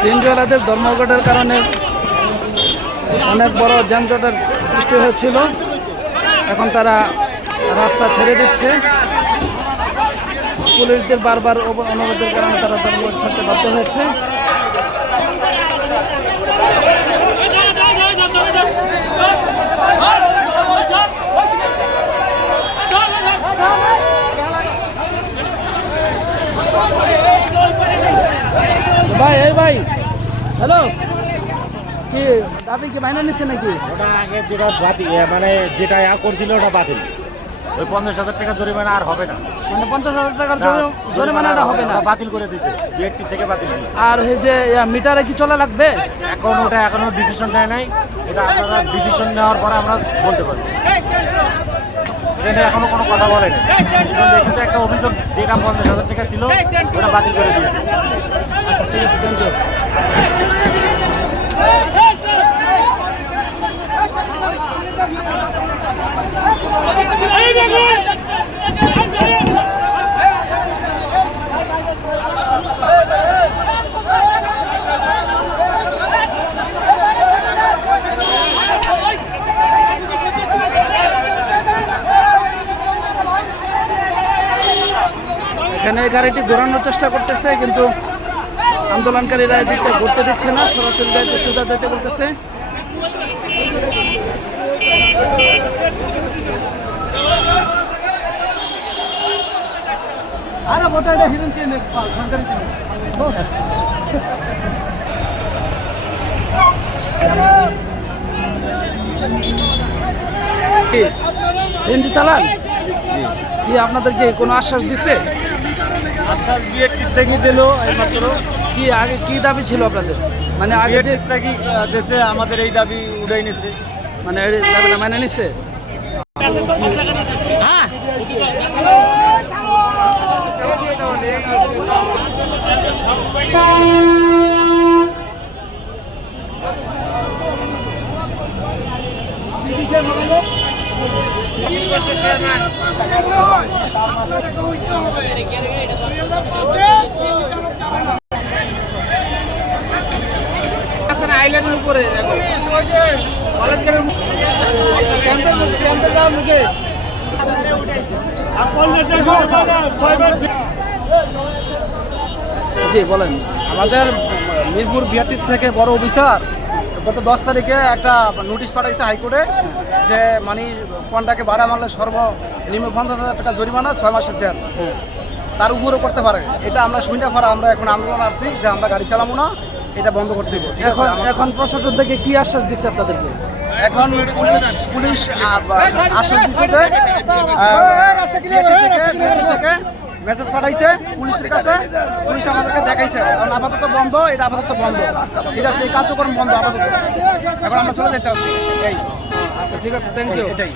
সিএনজিওয়ালাদের ধর্মঘটের কারণে অনেক বড় যানজটের সৃষ্টি হয়েছিল। এখন তারা রাস্তা ছেড়ে দিচ্ছে। পুলিশদের বারবার অনুরোধের কারণে তারা ধর্মঘট ছাড়তে বাধ্য হয়েছে। ভাই এই ভাই হ্যালো, কি আপনি কি মাইনে নিচ্ছেন নাকি? ওটা আগে যেটা বাতিল, মানে যেটা করছিল ওটা বাতিল। ওই 50,000 টাকা জরিমানা আর হবে না। মানে 50,000 টাকার জরিমানাটা হবে না, বাতিল করে দিতে বিএডটি থেকে বাতিল। আর এই যে মিটারে কি চলা লাগবে? এখন ওটা এখনো ডিসিশন নেয় নাই। এটা আপনারা ডিসিশন নেওয়ার পরে আমরা বলতে পারবো। এটা এখনো কোনো কথা বলেনি, কিন্তু একটা অভিযোগ যেটা 50,000 টাকা ছিল ওটা বাতিল করে দিয়েছে। আচ্ছা ঠিক আছে, থ্যাংক ইউ। এখানে গাড়িটি ঘোরানোর চেষ্টা করতেছে, কিন্তু আন্দোলনকারীরা এদিকটা ঘুরতে দিচ্ছে না, সরাসরি গাড়িতে সোজা যেতে বলতেছে। সিএনজি চালান কি? আপনাদেরকে কোনো আশ্বাস দিছে? আশ্বাস বিএডটি থেকে দিল এইমাত্র। কি আগে কি দাবি ছিল আপনাদের? মানে আগে যে কি দেশে আমাদের এই দাবি উঠাই নিছে, মানে এই দাবিটা মানে নিছে। আইল্যান্ডের উপরে দেখো কলেজ ক্যাম্পের যাওয়ার মুখে জি বলেন। আমাদের মিরপুর বিআরটি থেকে বড় অফিসার গত 10 তারিখে একটা নোটিশ পাঠাইছে হাইকোর্টে যে মানে পণ্যটাকে ভাড়া মারলে সর্বনিম্ন 50,000 টাকা জরিমানা, 6 মাসের জেল, তার উপরও করতে পারে। এটা আমরা শুনে পরে আমরা এখন আন্দোলন আসছি যে আমরা গাড়ি চালাবো না, এটা বন্ধ করতে হবে। ঠিক আছে, এখন প্রশাসন থেকে কি আশ্বাস দিচ্ছে আপনাদেরকে? এখন পুলিশ আশ্বাস দিচ্ছে যে থেকে মেসেজ পাঠাইছে পুলিশের কাছে, পুলিশ আমাদেরকে দেখাইছে কারণ আপাতত বন্ধ, এটা আপাতত বন্ধ। ঠিক আছে, এই কার্যক্রম বন্ধ আপাতত। এখন আমরা চলে যেতে পারছি। আচ্ছা ঠিক আছে, থ্যাংক ইউ। এটাই